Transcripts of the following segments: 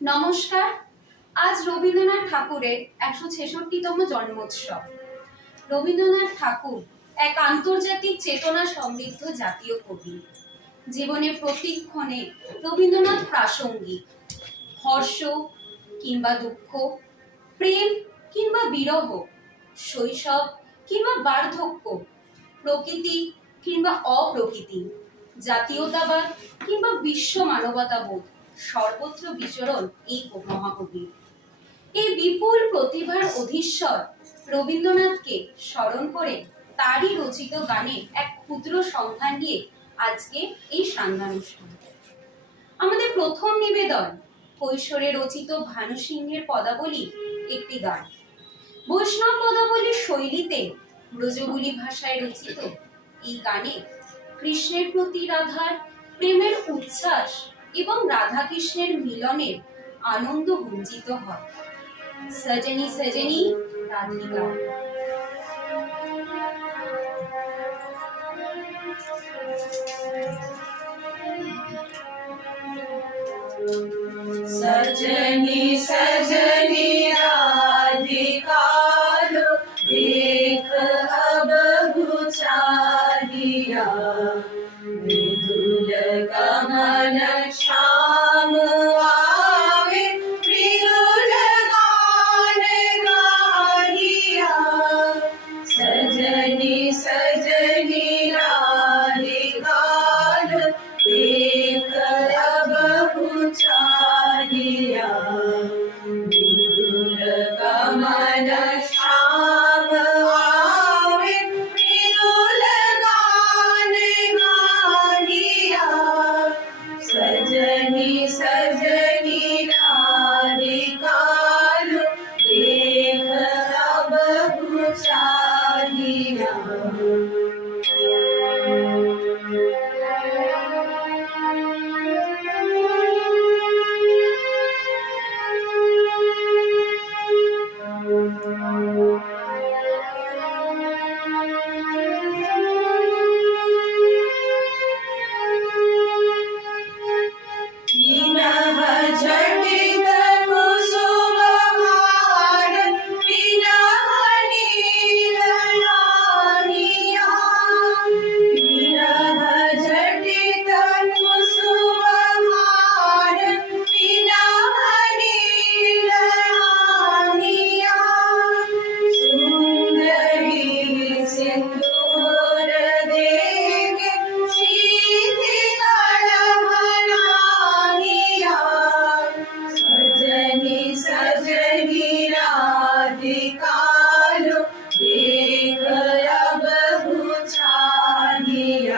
নমস্কার। আজ রবীন্দ্রনাথ ঠাকুরের ১৬৬তম জন্মোৎসব। রবীন্দ্রনাথ ঠাকুর এক আন্তর্জাতিক চেতনা সমৃদ্ধ জাতীয় কবি। জীবনের প্রতিক্ষণে রবীন্দ্রনাথ প্রাসঙ্গিক। হর্ষ কিংবা দুঃখ, প্রেম কিংবা বিরহ, শৈশব কিংবা বার্ধক্য, প্রকৃতি কিংবা অপ্রকৃতি, জাতীয়তাবাদ কিংবা বিশ্ব মানবতাবোধ, সর্বত্র বিচরণ এই মহাকবির। এই বিপুল প্রতিভার অধীশ্বর রবীন্দ্রনাথকে স্মরণ করে তারই রচিত গানের এক ক্ষুদ্র সংখ্যান নিয়ে আজকে এই সান্ধ্যানুষ্ঠান। আমাদের প্রথম নিবেদন কৈশোরে রচিত ভানু সিংহের পদাবলী একটি গান। বৈষ্ণব পদাবলীর শৈলীতে ব্রজবুলি ভাষায় রচিত এই গানে কৃষ্ণের প্রতি রাধার প্রেমের উচ্ছ্বাস এবং রাধা কৃষ্ণের মিলনের আনন্দ গুঞ্জিত হয়। সজনী সজনী রাধিকা। सजनी सजनी राधिका लो देख अब गुचारिया मृदुल कमल श्याम आवे मृदुल गान गाहिया सजनी सजनी राधिका लो देख अब गुचारिया मृदुल कमल श्याम आवे मृदुल गान गाहिया सजनी सजनी राधिका लो देख अब गुचारिया विनह झटित कुसुमहार विनह नीलयानिया विनह झटित कुसुमहार विनह नीलयानिया सुंदरी सिंदूर देके सीधी तड़हनानिया सजनी सजनी राधिका लो देख अब गुचारिया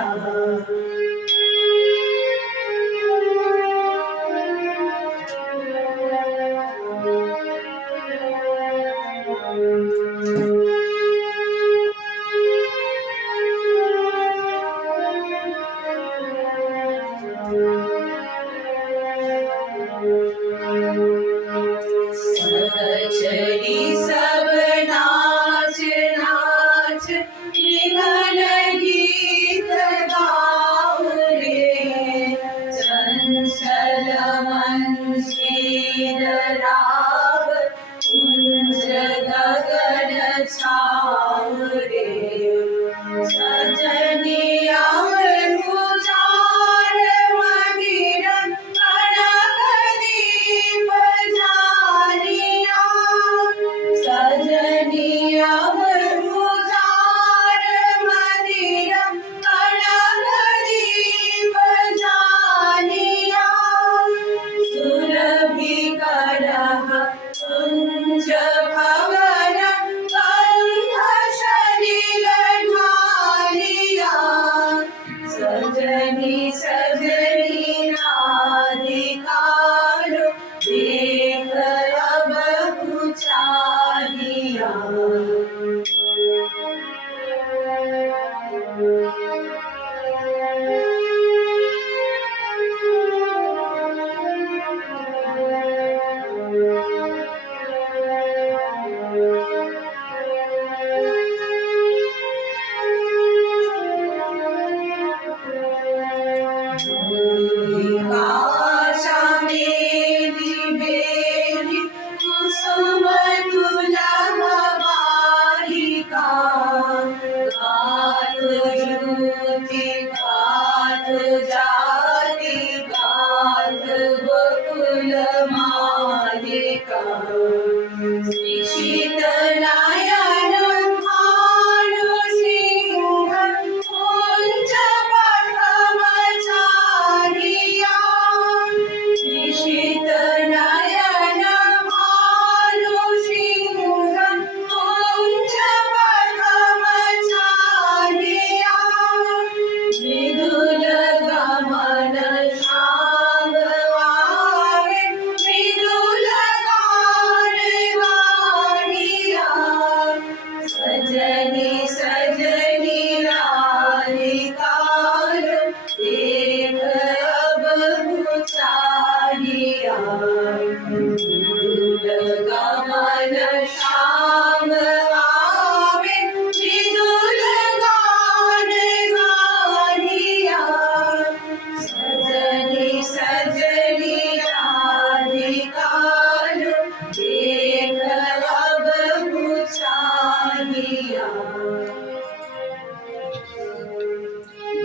सहचरी सब नाच नाच विमल गीत गाओ रे चंचल मंजीर राग कुंज गगन छाओ रे सजनी गुजार मगिर कनक दीप जालिया सजनी गुजार मगिर कनक दीप जालिया सुरभि करह कुंज भवन गंध सलिल ढालिया सजनी सजनी राधिका लो देख अब गुचारिया मृदुल गमन श्याम आवे मृदुल गान गाहिया सजनी सजनी राधिकालु देख अब मुछानिया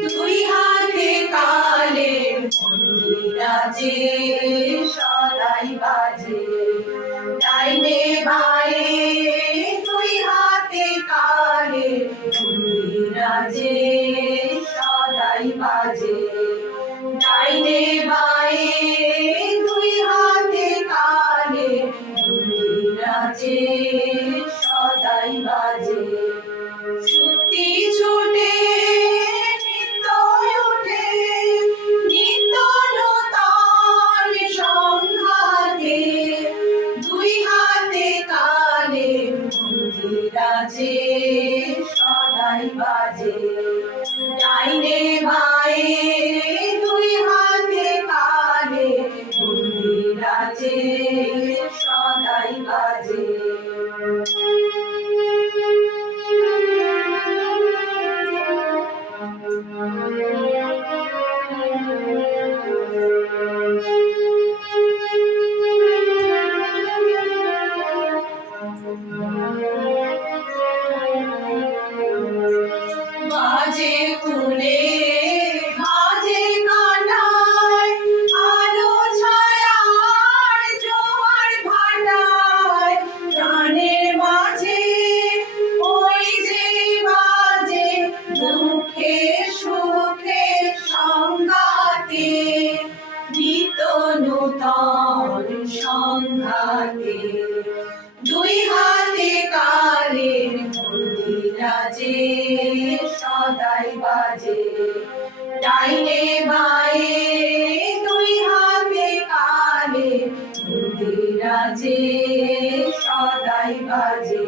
দুই হাতে কালে মন্দিরাজে সদাই বাজে ডাইনে বায়ে দুই হাতে কালে মন্দিরাজে সদাই বাজে ডাইনে বায়ে দুই হাতে কালে মন্দিরাজে সদাই বাজে শক্তি ছুটে রাজে সদাই বাজে ডাইনে বায়ে দুই হাতে কালে রাজে সদাই বাজে বাজে ফুলে বাজে কাঁটায় আলো ছায়ার জোয়ার ভাটায় প্রাণের মাঝে ওই যে বাজে দুঃখে সুখে সংঘাতে নিত্য নূতন সংঘাতে দুই হাতে কালের মন্দিরাজে সদাই বাজে ডাইনে বায়ে দুই হাতে কালের মন্দিরাজে সদাই বাজে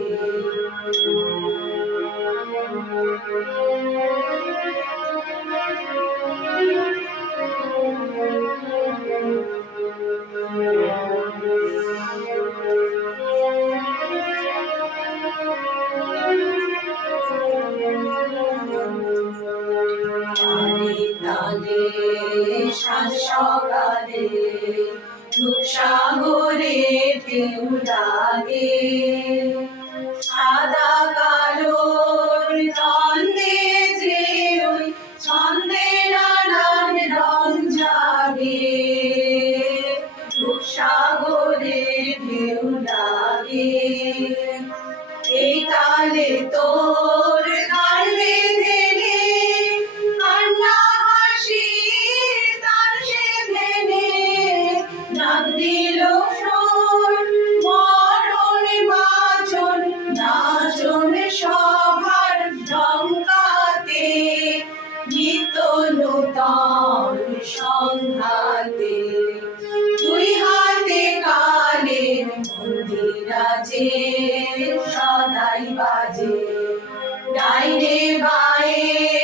তালে সাজ সকালে রূপসাগরে ঢেউ লাগে সাদা কালোর দ্বন্দ্বে যে ওই ছন্দে নানান রং জাগে রূপসাগরে ঢেউ লাগে এই তালে তোর গান বেঁধে দিল মরণ বাচন নাচন সভার ঢঙ্কাতে নিত্য নূতন সংঘাতে দুই হাতে কালের মন্দিরাজে সদাই বাজে ডাইনে বায়ে